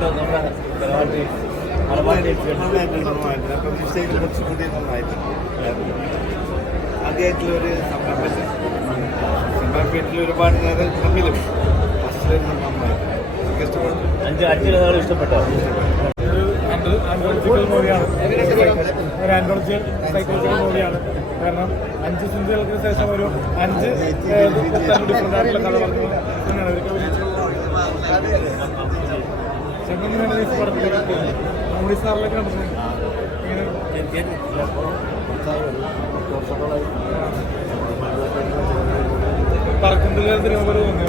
എങ്ങനെയുണ്ടോ നമ്മുടെ കുറച്ച് പുതിയ ആദ്യമായിട്ടുള്ളൊരു സംഭവത്തിൽ ഒരുപാട് നേരം തമ്മിലും അഞ്ച് കഥകൾ ഇഷ്ടപ്പെട്ടോ? ഒരു ആൻഡോളജിക്കൽ മൂവിയാണ്, ഒരു ആൻഡോളജിക്കൽ സൈക്കോളജിക്കൽ മൂവിയാണ്. കാരണം 5 സിനിമകൾക്ക് ശേഷം ഒരു 5 ഡിഫറെൻ്റ് ആയിട്ടുള്ള കഥ പറഞ്ഞു തന്നെയാണ് ഇവർക്ക് ചെങ്ങനെയാണ് ഈ പടത്തിലേക്ക് നമ്മുടെ സാറിലൊക്കെ കണ്ടിട്ടുണ്ട്. ഇങ്ങനെ പറക്കുന്നതിൽ തിരുമ്പ പോലെ തോന്നി.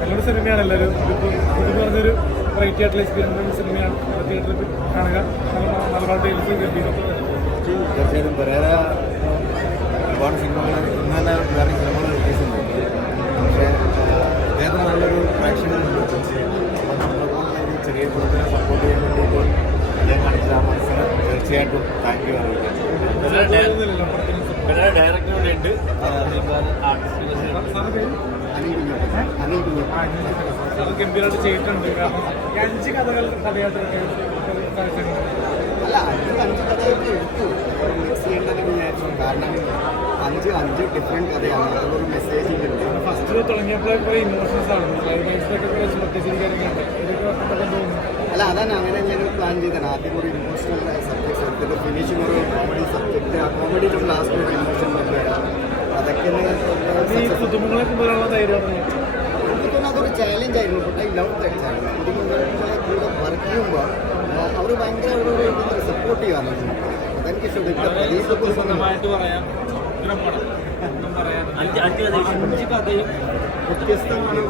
നല്ലൊരു സിനിമയാണ്. എല്ലാവരും ഇത് പറഞ്ഞൊരു വെറൈറ്റി ആയിട്ടുള്ള എക്സ്പീരിയൻസ് സിനിമയാണ്. തിയേറ്ററിൽ കാണുക. മലബാർ ടൈൽസ് തീർച്ചയായിട്ടും പെരേര ഒരുപാട് സിനിമകൾ ഇന്ന് തന്നെ വേറെ സിനിമകൾ റിലീസ് ചെയ്യുന്നുണ്ട്. പക്ഷേ അദ്ദേഹത്തിന് നല്ലൊരു പ്രേക്ഷകരുണ്ട്. അപ്പോൾ നമ്മളൊക്കെ ചെറിയ കുടുംബത്തിനെ സപ്പോർട്ട് ചെയ്യാൻ വേണ്ടിയിട്ട് അദ്ദേഹം കാണിച്ച ആ മനസ്സിന് തീർച്ചയായിട്ടും താങ്ക് യു അറിയിക്കാം. ഡയറക്ടറുടെ ഉണ്ട് അത് ഗംഭീരമായിട്ട് ചെയ്തിട്ടുണ്ട്. കാരണം 5 കഥകൾ കഥയായിട്ടൊക്കെ അല്ല 5 കഥയായിട്ട് എടുത്തു മിക്സ് ചെയ്യേണ്ടതെന്ന് വിചാരിച്ചു. കാരണം 5 ഡിഫറെൻറ്റ് കഥയാണ്. അതൊരു മെസ്സേജ് ഉണ്ട്. ഫസ്റ്റ് തുടങ്ങിയപ്പോൾ കുറേ ഇമോഷൻസ് ആണ്. ക്ലൈമാക്സിലൊക്കെ കുറേ ശ്രദ്ധിച്ചൊരു കാര്യങ്ങളുണ്ട്. ഇതൊക്കെ തോന്നുന്നു. അല്ല അതാണ് അങ്ങനെ ഞങ്ങൾ പ്ലാൻ ചെയ്തത്. ആദ്യം ഒരു ഇമോഷണൽ സബ്ജക്ട്സ് എടുത്തിട്ട് ഫിനിഷിംഗ് ഒരു കോമഡി സബ്ജക്റ്റ്. ആ കോമഡിയിലും ലാസ്റ്റ് ഒരു ഇമോഷൻ കൊണ്ടുവരാം. അതൊക്കെ പുതുമുകളെ കൊണ്ടുവരാനുള്ള ധൈര്യമാണ്. എനിക്കൊന്നും അതൊരു ചാലഞ്ച് ആയിരുന്നു. But I love that challenge. പുതുമുകളെ കൂടെ വർക്ക് ചെയ്യുമ്പോൾ അവർ ഭയങ്കര ഒരു സപ്പോർട്ട് ചെയ്യാറുണ്ട്. അതെനിക്ക് സ്വന്തമായിട്ട് പറയാം. അഞ്ച് കഥയും വ്യത്യസ്തമാണ്.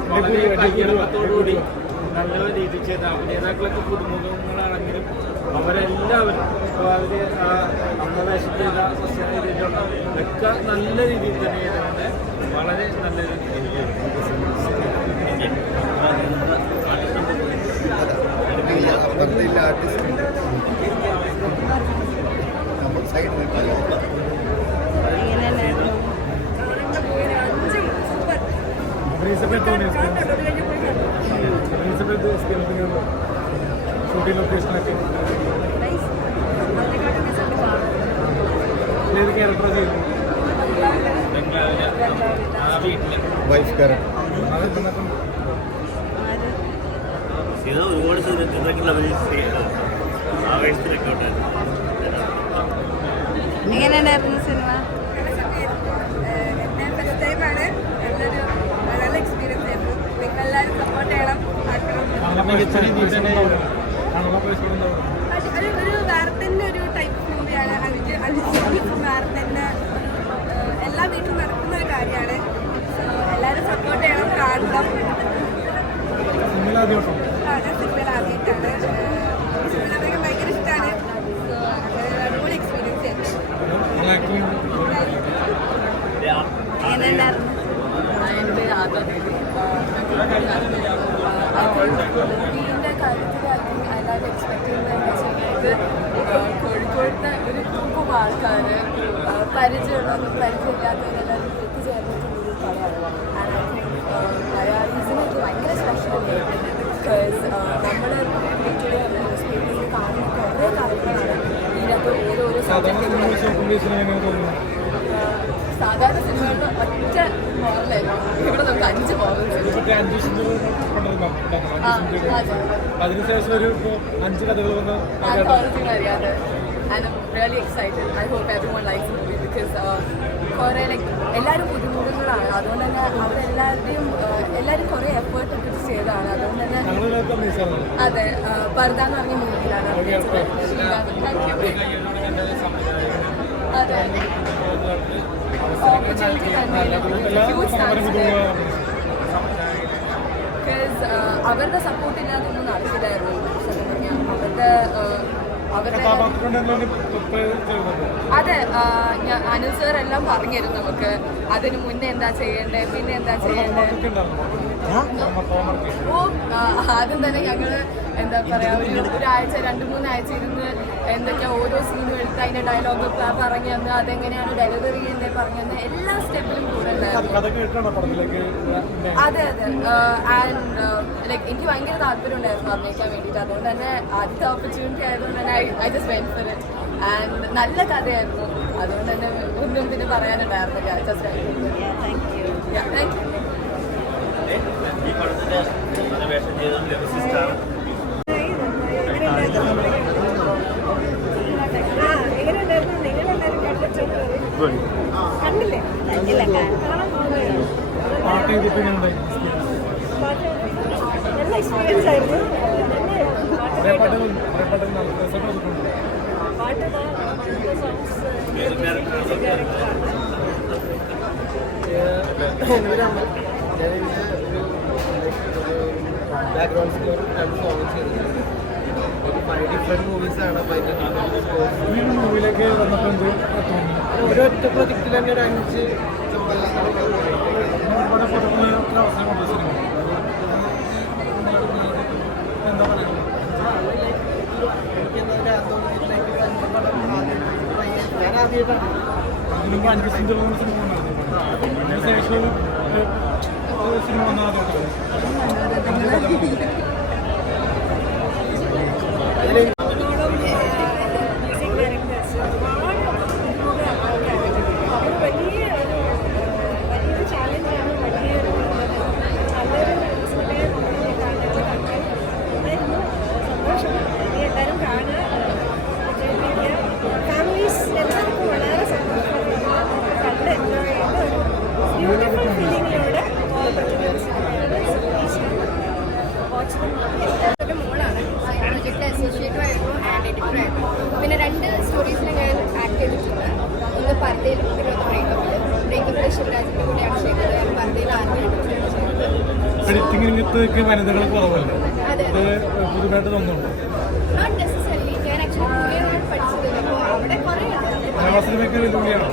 നല്ല രീതിയിൽ ചെയ്ത അഭിനേതാക്കളൊക്കെ പുതുമുഖങ്ങളാണെങ്കിലും അവരെല്ലാവരും അവർ അമ്മവേഷം ചെയ്ത സസ്യത്തിലുള്ള ഒക്കെ നല്ല രീതിയിൽ തന്നെ ചെയ്തിട്ടുണ്ട്. വളരെ നല്ല രീതിയിൽ ആർട്ടിസ്റ്റ് നമ്മൾ സൈഡ് ഷൂട്ടിംഗ് ലൊക്കേഷനൊക്കെ ഏത് ക്യാരക്ടറാണ് ചെയ്യുന്നത്? വൈഫ് ക്യാരക്ടർ ഒരുപാട് ആവേശത്തിലൊക്കെ ഉണ്ടായിരുന്നു. എങ്ങനെയുണ്ടായിരുന്നു സിനിമ? ഫസ്റ്റ് ടൈമാണ്. നല്ല എക്സ്പീരിയൻസ് ആയിരുന്നു. നിങ്ങളെല്ലാവരും സപ്പോർട്ട് ചെയ്യണം. ഒരു വേറെ തന്നെ ഒരു ടൈപ്പ് മൂവിയാണ്. വേറെ തന്നെ എല്ലാ വീട്ടിലും നടക്കുന്ന ഒരു കാര്യമാണ്. എല്ലാവരും സപ്പോർട്ട് ചെയ്യണം, കാണണം. ഞാൻ സിനിമയിൽ ആദ്യമായിട്ടാണ്. സിനിമ ഭയങ്കര ഇഷ്ടമാണ്. അടിപൊളി എക്സ്പീരിയൻസ് ആയിരുന്നു. എങ്ങനെയുണ്ടായിരുന്നു? എൻ്റെ പേര് ആദ്യം മൂവീൻ്റെ കാര്യത്തിൽ എല്ലാവരും എക്സ്പെക്ട് ചെയ്യുന്നത് എന്താ വെച്ചാൽ കോഴിക്കോടത്തെ ഒരു ഗ്രൂപ്പ് ഓഫ് ആൾക്കാർ പരിചയമുള്ളതും പരിചയമില്ലാത്തവരെല്ലാവരും എത്തിച്ചേർന്നിട്ടുള്ളൊരു പടമാണ്. ആൻഡ് ഐ തിങ്ക് മലയാളീസിനൊക്കെ ഭയങ്കര സ്പെഷ്യൽ ബിക്കോസ് നമ്മൾ വീട്ടിലെ ന്യൂസ് പേപ്പറിൽ കാണുന്ന കുറേ കാര്യങ്ങളാണ് ഇതിനകത്ത് ഓരോരോ സാധാരണ സിനിമകളിൽ ഒറ്റ മോറലായിരുന്നു. ഇവിടെ നമുക്ക് 5 മോറൽസ്. അതിനുശേഷം ഒരു 5 കഥകൾ വന്ന് അറിയാതെ. And I'm really excited. I hope everyone likes the movie because കുറേ എല്ലാവരും പുതുമുഖങ്ങളാണ്. അതുകൊണ്ട് തന്നെ എല്ലാവരും കുറേ എഫേർട്ട് ഒക്കെ ചെയ്തതാണ്. അതുകൊണ്ട് തന്നെ അതെ പർദ എന്ന് പറഞ്ഞ മൂവിയിലാണ് അതെ ഓപ്പർച്യൂണിറ്റി തന്നെ ഹ്യൂജ് താങ്ക്സ്. ബിക്കോസ് അവരുടെ സപ്പോർട്ട് ഇല്ലാതൊന്നും നടക്കില്ലായിരുന്നു. അതെ അനിൽ സാർ എല്ലാം പറഞ്ഞുതരും നമുക്ക്. അതിന് മുന്നേ എന്താ ചെയ്യണ്ടേ, പിന്നെ എന്താ ചെയ്യണ്ടേ. ആദ്യം തന്നെ ഞങ്ങൾ എന്താ പറയാ ഒരാഴ്ച 2-3 ആഴ്ച ഇരുന്ന് എന്തൊക്കെയാ ഓരോ സീനും എടുത്ത് അതിന്റെ ഡയലോഗ് പറഞ്ഞു തന്ന് അതെങ്ങനെയാണ് ഡെലിവറി ചെയ്യേണ്ടത് പറഞ്ഞു തന്ന് എല്ലാ സ്റ്റെപ്പിലും കൂടെ ഉണ്ടായിരുന്നു. അതെ അതെ. ആൻഡ് ലൈക്ക് എനിക്ക് ഭയങ്കര താല്പര്യം ഉണ്ടായിരുന്നു അഭിനയിക്കാൻ വേണ്ടിയിട്ട്. അതുകൊണ്ട് തന്നെ ആദ്യത്തെ ഓപ്പർച്യൂണിറ്റി ആയതുകൊണ്ട് തന്നെ I just went for it. And നല്ല കഥയായിരുന്നു, അതുകൊണ്ട് തന്നെ ഒന്നും പിന്നെ പറയാനുണ്ടായിരുന്നില്ല. Just thank you. ഈ പടത്തിന്റെ വേഷം ചെയ്തത് ലിറിസിസ്റ്റാണ്. കണ്ടില്ലേ? പാട്ട് ചെയ്തിട്ട് ഞാൻ നല്ല എക്സ്പീരിയൻസ് ആയിരുന്നു. പാട്ട് ബാക്ക്ഗ്രൗണ്ട് സ്കോർ സോങ് ചെയ്തത് ഒരു 5 ഡിഫറെൻറ്റ് മൂവീസാണ്. അപ്പോൾ ഈ മൂവിയിലേക്ക് വന്നപ്പോൾ എന്ത് തോന്നി? ഒരൊറ്റ പ്രൊജക്റ്റിൽ തന്നെ ഒരു 5 ഒരുപാട് പുറത്തുള്ള അവസരം കൊണ്ട് സിനിമ എന്താ പറയുക? ഞാൻ ആദ്യമായിട്ടാണ് ഇതിനുമ്പ് 5 സിനിമ സിനിമ ഉണ്ടായിരുന്നു. അതിന് ശേഷം സിനിമ വന്നാൽ അതൊക്കെ വലിയൊരു ചാലഞ്ചാണ്. വലിയൊരു നല്ലൊരു സിനിമയെ സന്തോഷം. എല്ലാവരും കാണുക, ഫാമിലീസ് എല്ലാവർക്കും വളരെ സന്തോഷമായിട്ട് കണ്ട് എൻജോയ് ചെയ്യേണ്ട ഒരു ബ്യൂട്ടിഫുൾ ഫീലിങ്ങിലൂടെ പോകാൻ പറ്റുന്ന ഒരു സിനിമയാണ് വാച്ച്. ഒരു മോളാണ് പ്രൊജക്ട് അസോസിയേറ്റർ ആയിരുന്നു ആൻഡ് എഡിറ്റർ ആയിരുന്നു. പിന്നെ 2 സ്റ്റോറീസിൽ ഞാൻ ആക്ട് ചെയ്തിട്ടുണ്ട്. ഒന്ന് പർദ്ദയിലും പിന്നെ ഒന്ന് ബ്രേക്കപ്പിൽ ശിവരാജിൻ്റെ കൂടെയാണ് ചെയ്തത്. ഞാൻ പർദ്ദയിൽ ആദ്യമായിട്ട് ചെയ്തത്. എഡിറ്റിംഗ് രംഗത്തേക്ക് വനിതകൾ കുറവല്ലേ? അതെ, അത് പുതുതായിട്ട് തോന്നുന്നുണ്ടോ? Not necessary. ഞാൻ ആക്ച്വലി പുള്ളിയാണ് പഠിച്ചത്. അപ്പോൾ അവിടെ കുറേ മലയാള സിനിമയ്ക്ക് വെല്ലുവിളിയാണോ?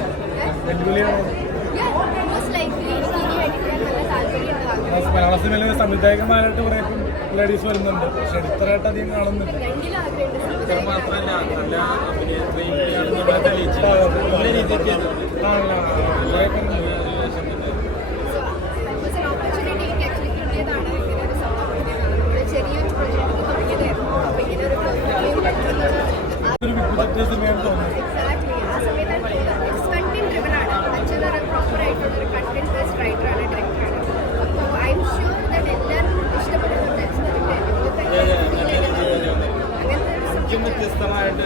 വെല്ലുവിളിയാണോ? മോസ്റ്റ് ലൈക്ലി എനിക്ക് ഇനി എഡിറ്റ് ചെയ്യാൻ നല്ല താല്പര്യമുണ്ട്. മലയാള സിനിമയിലെ സംവിധായകന്മാരായിട്ട് കുറേ ലേഡീസ് വരുന്നുണ്ട്, പക്ഷെ എഡിറ്ററായിട്ട് അധികം കാണുന്നില്ല. രണ്ടിലും ആഗ്രഹമുണ്ട്. മാത്രമല്ല നല്ല അഭിനേത്രിയാണ് നമ്മളെ തെളിയിച്ചത്. നല്ല രീതിയിൽ ചെയ്തത്. ഓപ്പർച്യൂണിറ്റി എനിക്ക് ആക്ച്വലി കിട്ടിയതാണ്. ഇങ്ങനെ ഒരു സംഭവം കിട്ടിയതാണ്. ചെറിയൊരു പ്രൊജക്റ്റ് തുടങ്ങിയതായിരുന്നു. അപ്പോൾ ഇങ്ങനെ ഒരു ഒരു വിപുലത്തെ സിനിമയാണ് തോന്നുന്നത്. എക്സാക്ട്ലി ആ സമയത്താണ് കണ്ടന്റ് ഡ്രിവൻ ആണ്. അച്ഛനൊരു പ്രോപ്പർ ആയിട്ടുള്ള ഒരു കണ്ടന്റ് ബേസ്ഡ് റൈറ്ററാണ്, ഡയറക്ടറാണ്. അപ്പോൾ ഐ എം ഷുവർ ദാറ്റ് എല്ലാവരും ഇഷ്ടപ്പെടുന്നുണ്ട്. അങ്ങനത്തെ വ്യത്യസ്തമായിട്ട്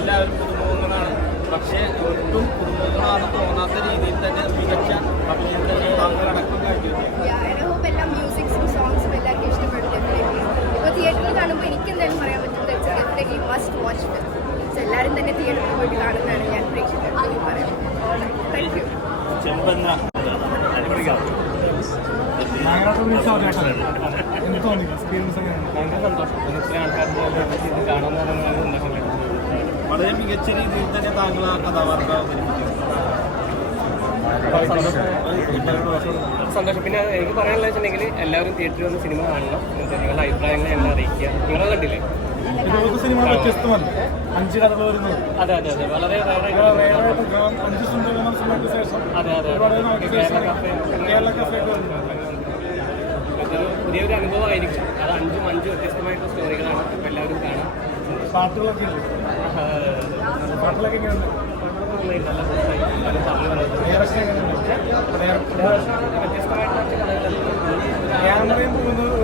എല്ലാവരും പുതുമുഖങ്ങളാണ്. പക്ഷേ ഒട്ടും പുതുമുഖങ്ങളാണെന്ന് തോന്നാത്ത രീതിയിൽ തന്നെ മികച്ച അഭിനയടക്കം ഐ ഹോപ്പ് എല്ലാ മ്യൂസിക്സും സോങ്സും എല്ലാവർക്കും ഇഷ്ടപ്പെടും. ഇപ്പോൾ തിയേറ്ററിൽ കാണുമ്പോൾ എനിക്ക് എന്തായാലും പറയാൻ പറ്റുന്നത് ഡെഫിനറ്റ്ലി മസ്റ്റ് വാച്ച് ഫിലിം. എല്ലാവരും തന്നെ തിയേറ്ററിൽ പോയിട്ട് കാണുന്നതാണ് ഞാൻ പ്രേക്ഷകർക്ക് പറയാം. Thank you. ചെമ്പന്ന അനുഭവിക്കാം. എനിക്ക് തോന്നി എക്സ്പീരിയൻസ് എങ്ങനെയാണ്? ഭയങ്കര സന്തോഷം. ഇത്രയും ആൾക്കാരുടെ കാണാമെന്ന് പറയുന്നത് സന്തോഷമുണ്ട്. വളരെ മികച്ച രീതിയിൽ തന്നെ താങ്കൾ ആ കഥാപാത്രം അവതരിപ്പിക്കും. സന്തോഷം. പിന്നെ എനിക്ക് പറയാനുള്ളത് വെച്ചിട്ടുണ്ടെങ്കിൽ എല്ലാവരും തിയേറ്ററിൽ വന്ന് സിനിമ കാണണം. നിങ്ങളുടെ അഭിപ്രായങ്ങൾ ഞങ്ങളെ അറിയിക്കുക. നിങ്ങൾ കണ്ടില്ലേ? ഇതുപോലത്തെ സിനിമ വ്യത്യസ്തമല്ല. 5 കഥകൾ വരുന്നത്. അതെ അതെ അതെ, വളരെ വേറെ 5 സുന്ദരമായ സിനിമയ്ക്ക് ശേഷം അതെ അതെ ഒരുപാട് നാൾക്ക് ശേഷം കേരള കഫേക്ക് വരുന്നത്. ഇതൊരു പുതിയൊരു അനുഭവമായിരിക്കും. അത് 5 വ്യത്യസ്തമായിട്ടുള്ള സ്റ്റോറികളാണ്. അപ്പോൾ എല്ലാവരും കാണാം. പാട്ടുകളൊക്കെ ഉണ്ട്. പാട്ടുകളൊക്കെ എങ്ങനെയുണ്ട്? ഡയറക്ഷൻ എങ്ങനെയുണ്ട്? വ്യത്യസ്തമായിട്ടുള്ള കഥകളാണ്. ക്യാമറയും പോകുന്നത്